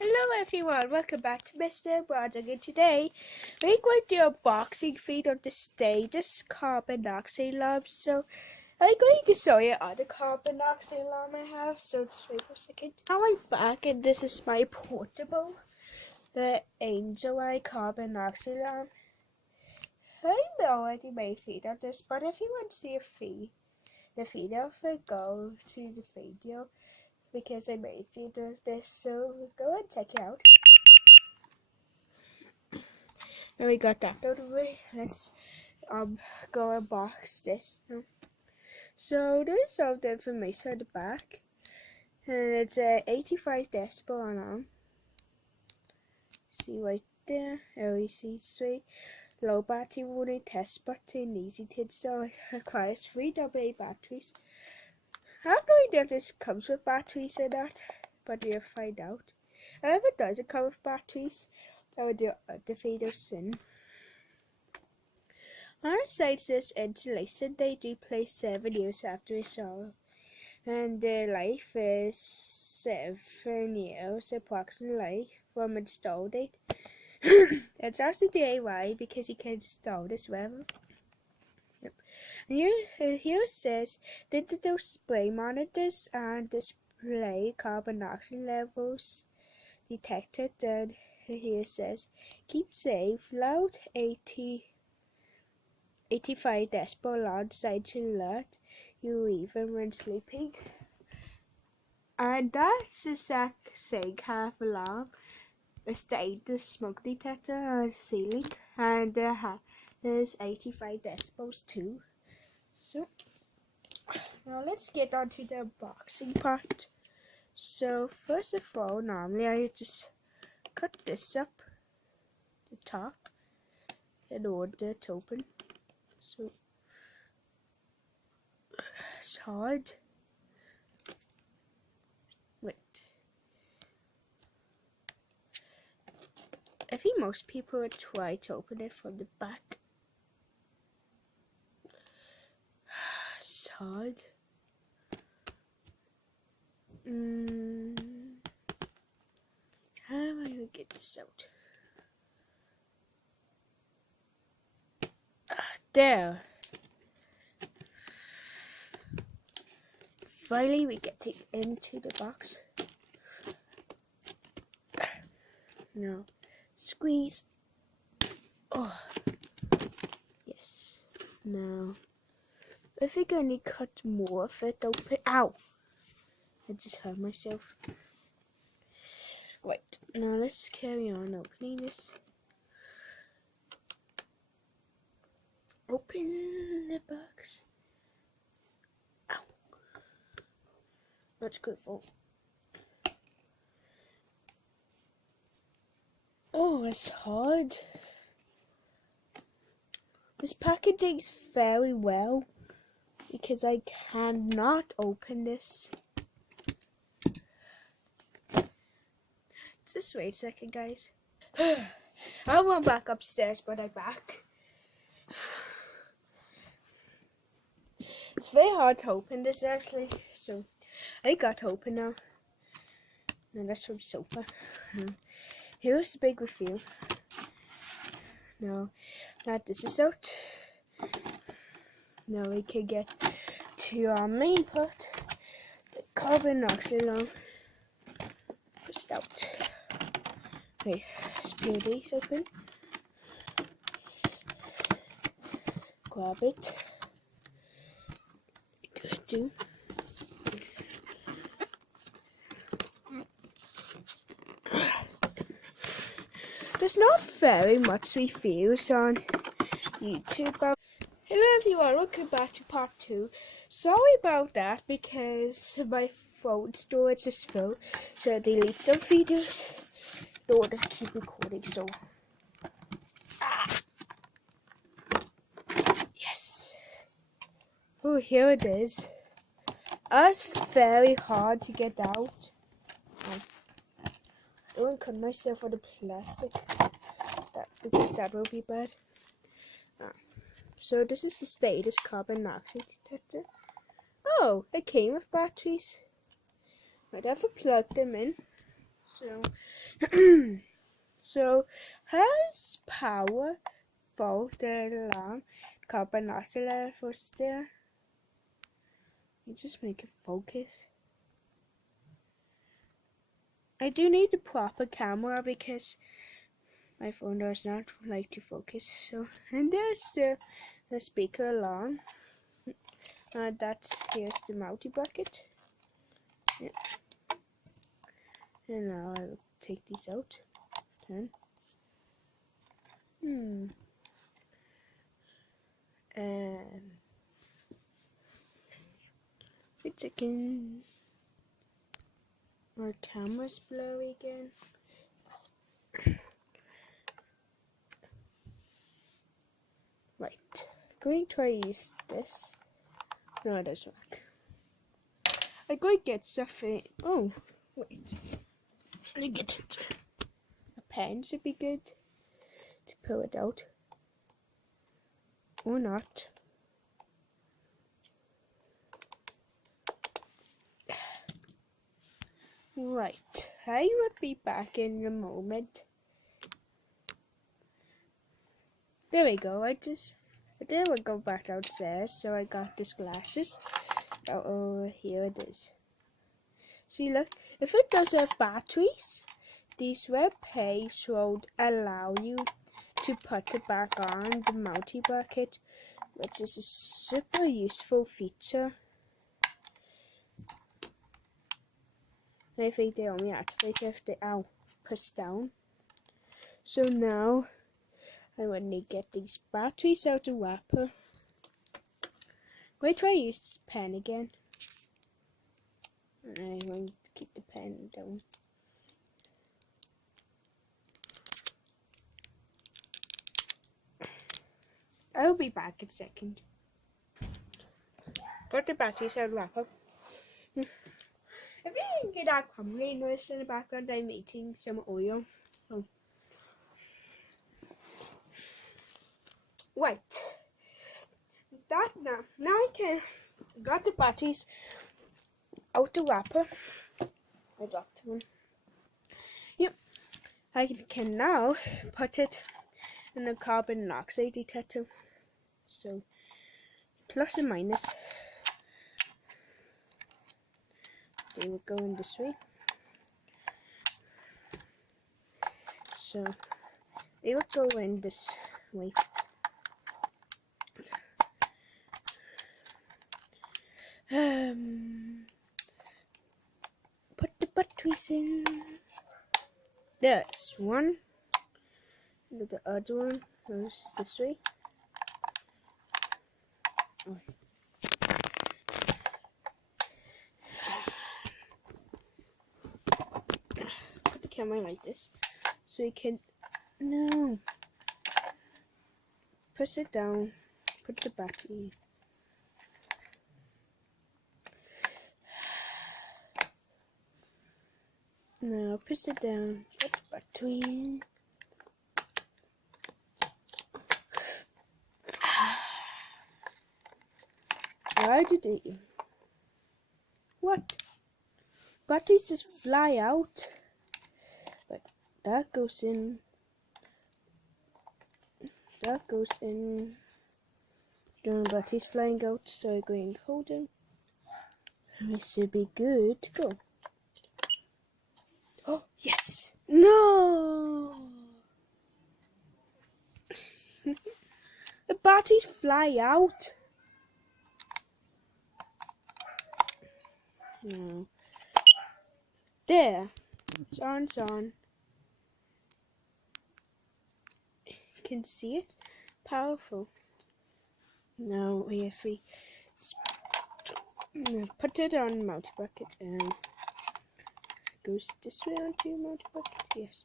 Hello everyone, welcome back to Mr. Broderick, and today we're going to do a boxing feed of the status carbon monoxide alarm. So I'm going to show you other carbon monoxide alarm I have, so just wait for a second. Now I'm back and this is my portable, the Angel Eye carbon monoxide alarm. I already made feed of this, but if you want to see the feed of it, go to the video because I made feed of this, so go and check it out. Now we got that out of the way. Let's go and box this now. So there's all the information at the back, and it's a 85 decibel alarm. See right there, LEC3, low battery warning, test button, easy to install. It requires 3 AA batteries. I have no idea if this comes with batteries or not, but we'll find out. And if it doesn't come with batteries, I will do the video soon. On the side says installation date replaced 7 years after install, and the life is 7 years approximately from install date. It's also DIY because you can install this well. Yep. And here it says digital display monitors and display carbon monoxide levels detected. Then here it says keep safe, loud 85 decibel alongside to alert you even when sleeping. And that's the exact same kind of alarm. A stainless smoke detector on the ceiling, and there's 85 decibels too. So now let's get on to the unboxing part. So first of all, normally I just cut this up the top in order to open. So it's hard. Wait. I think most people would try to open it from the back. It's hard. How am I gonna get this out? There. Finally, we get it into the box. Now, squeeze. Oh, yes. Now, I think I need to cut more of it open. Ow! I just hurt myself. Wait. Now let's carry on opening this. Open the box. Ow. That's good. Oh, it's hard. This packaging's very well because I cannot open this. Just wait a second, guys. I went back upstairs, but I'm back. It's very hard to open this actually, so I got to open now. And that's from sofa. Here's the big reveal. Now that this is out, now we can get to our main part, the carbon monoxide alarm. Push it out. Okay, let's peel these open. Grab it. Good, do. There's not very much reviews on YouTube. Hello everyone, welcome back to part 2. Sorry about that because my phone storage is full, so I delete some videos in order to keep recording. So, yes. Oh, here it is. It's very hard to get out. I don't cut myself with the plastic, because that will be bad. So this is the status carbon monoxide detector. Oh, it came with batteries. I'd have to plug them in. So, so has power for the alarm carbon oscillator for still? You just make it focus. I do need a proper camera because my phone does not like to focus. So, and there's the speaker alarm. Here's the multi bucket. Yeah. And now I'll take these out. Then. And it's again. Our camera's blurry again. Right. Going to try to use this. No, it doesn't work. I'm going to get stuff in. Oh, wait. Let me get it. A pen should be good to pull it out. Or not. Right. I will be back in a moment. There we go. I didn't go back downstairs, so I got these glasses. Oh, here it is. See, look. If it does have batteries, these red pages would allow you to put it back on the multi-bucket, which is a super useful feature. I think they only activate if they are pressed down. So now I want to get these batteries out of the wrapper. Wait till I use this pen again. I want to keep the pen down. I'll be back in a second. Got the batteries out of the wrapper. If you can get that crumbling noise in the background, I'm eating some oil. Oh. Right. That now I can got the batteries out the wrapper. I dropped one. Yep. I can now put it in a carbon monoxide detector. So plus and minus. They will go in this way. So they will go in this way. Put the batteries in. There's one. And the other one goes this way. Oh. Put the camera like this, so you can press it down. Put the battery. Now press it down. Put the battery in. Why did it? What? Batteries just fly out. But that goes in. That goes in. The batteries flying out, so I'm going to hold them. It should be good to go. Oh, yes! No! The batteries fly out. No. There. It's on, it's on. You can see it. Powerful. Now if we put it on multi-bucket and goes this way onto multi-bucket. Yes.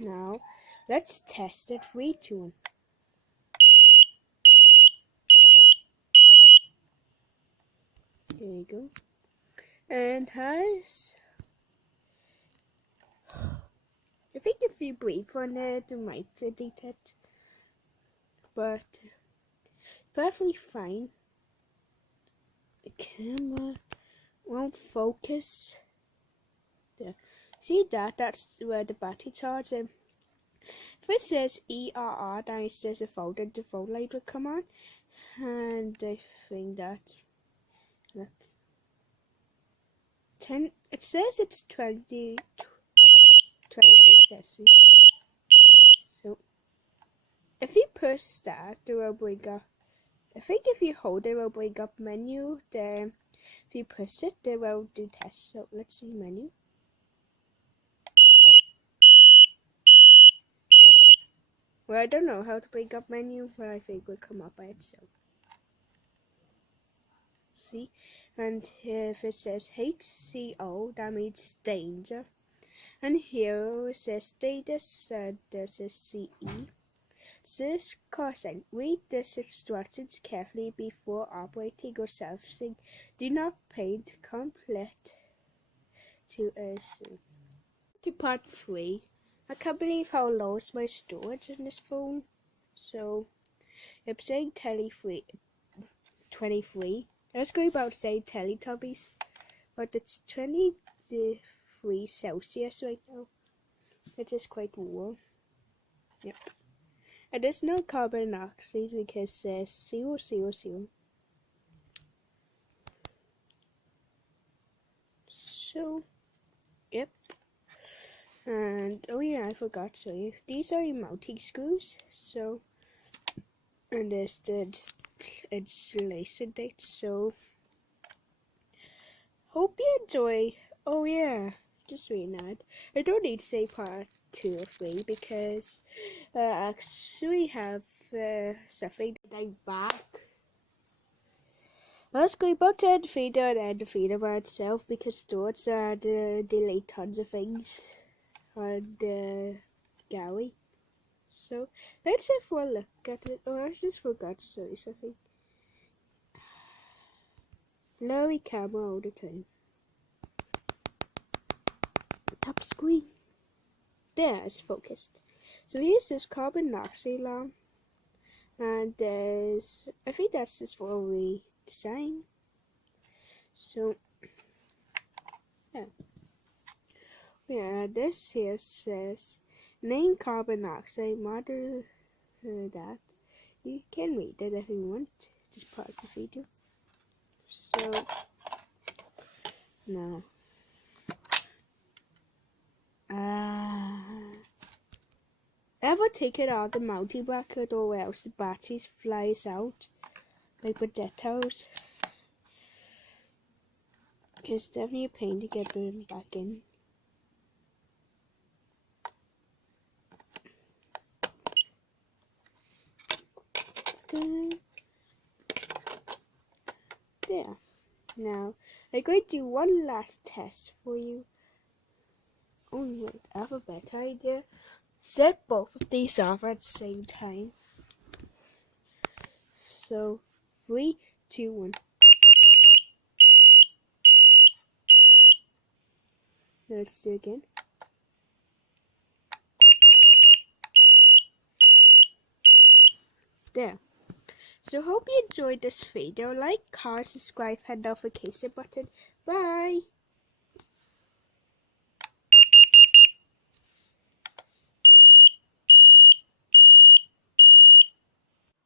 Now let's test it. 3, 2, 1. There you go. And has I think if you breathe on it might detect, but perfectly fine. The camera won't focus. There. See that? That's where the battery charge. If it says ERR, then it says a folder. The phone light will come on, and I think that look 10. It says it's 22 sessions. So if you push that, it will bring up. I think if you hold it, it will bring up menu. Then if you push it, they will do tests. So let's see menu. Well, I don't know how to bring up menu, but I think it will come up by itself. See? And here if it says HCO, that means danger. And here it says status, and this is CE. This caution, read these instructions carefully before operating or servicing. Do not paint complete to issue. To part 3. I can't believe how low is my storage in this phone. So, it's saying 23. I was going about saying Teletubbies, but it's 23 Celsius right now. It is quite warm. Yep. And there's no carbon dioxide because there's 0, 0, 0. So, yep. And oh yeah, I forgot to show you. These are your mounting screws. So, and there's the installation date. So, hope you enjoy. Oh yeah, just reading that. I don't need to say part 2 or 3 because I actually have something like back. I was going about to end the video and end the video by itself because storage delete tons of things on the gallery. So let's have a look at it. Oh, I just forgot to show you something. Blurry camera all the time. Top screen. There, it's focused. So here's this carbon monoxide alarm. And there's, I think that's just for we design. So, yeah, this here says name carbon monoxide model that. You can read it if you want. Just pause the video. So, now. Ever take it out of the mounting bracket or else the batteries flies out like potatoes? It's definitely a pain to get them back in. There. Now, I'm going to do one last test for you. Oh wait, I have a better idea. Set both of these off at the same time. So, 3, 2, 1. Let's do it again. There. So, hope you enjoyed this video. Like, comment, subscribe, and notification button. Bye!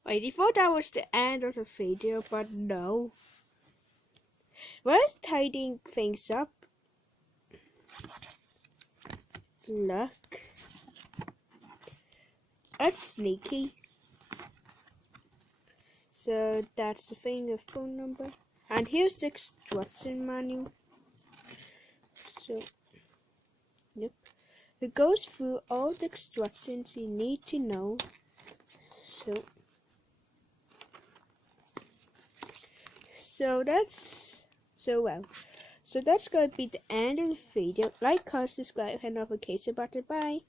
Wait, I thought that was the end of the video, but no. Where's tidying things up? Look. That's sneaky. So that's the thing, the phone number. And here's the instruction manual. So, yep. It goes through all the instructions you need to know. So that's going to be the end of the video. Like, comment, subscribe, and notification button. Bye.